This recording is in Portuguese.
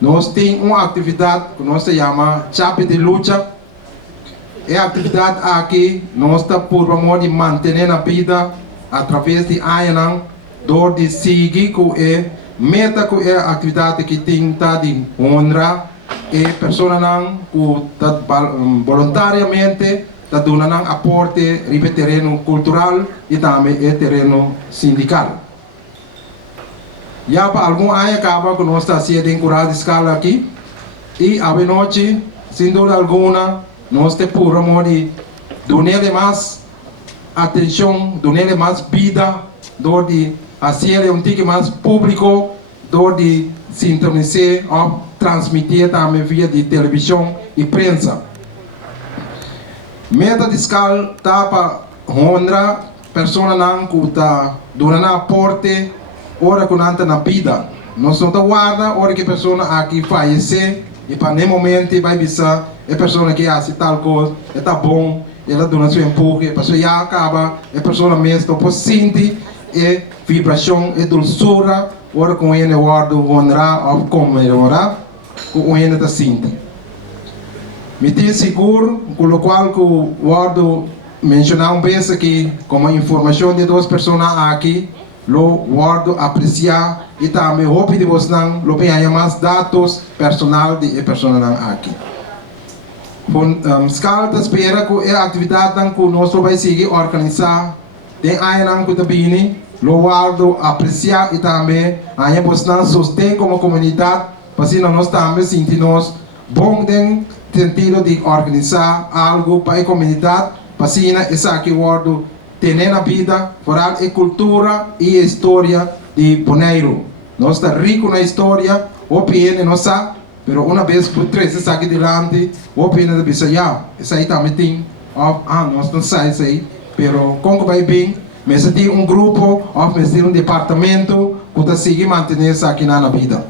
nós temos uma atividade que nós chama Chape de Lucha. É a atividade aqui, nós estamos por amor de manter a vida através de anos, dor de seguir com a meta com a atividade que tem de honra e pessoas que voluntariamente dando aporte no terreno cultural e também no terreno sindical. Já para algum ano acaba que nós estamos sendo encorajados de escala aqui e a noite, sem dúvida alguma, nós temos por amor de dar mais atenção, dar mais vida, de fazer um tique mais público, de sintonizar ou transmitir também via de televisão e prensa. Meta de escala está para honrar pessoas que estão dando aporte ora que não na vida. Nós não guarda ora que a pessoa aqui falece e para nem momento vai visar a pessoa que faz tal coisa, está bom, ela dá seu empurro, a pessoa já acaba, a pessoa mesmo pode sentir a vibração e dulçura ora com ele guarda honrar ou comemorar com ele está sentindo. Me tenho seguro, com o qual que o guardo mencionar vez aqui como informação de duas pessoas aqui, lo guardo apreciar e também roupa de vocês não, lo bem mais dados personal de pessoas aqui. Escala espera que a atividade que nós vai seguir organizar tem aí não que também lo guardo apreciar e também aí vocês não sustém como comunidade, para assim nós também sentimos bom den sentido de organizar algo para a comunidade, para assim essa aqui guardo ter na vida, foral a cultura e a história de Bonaire. Nós estamos ricos na história, o PN não sabe, mas uma vez por três essa aqui delante, o PN da bisa já, essa aí também tem, nós não sabemos isso aí, mas como vai bem, mas tem grupo, ou mas tem departamento que está seguindo manter essa aqui na vida.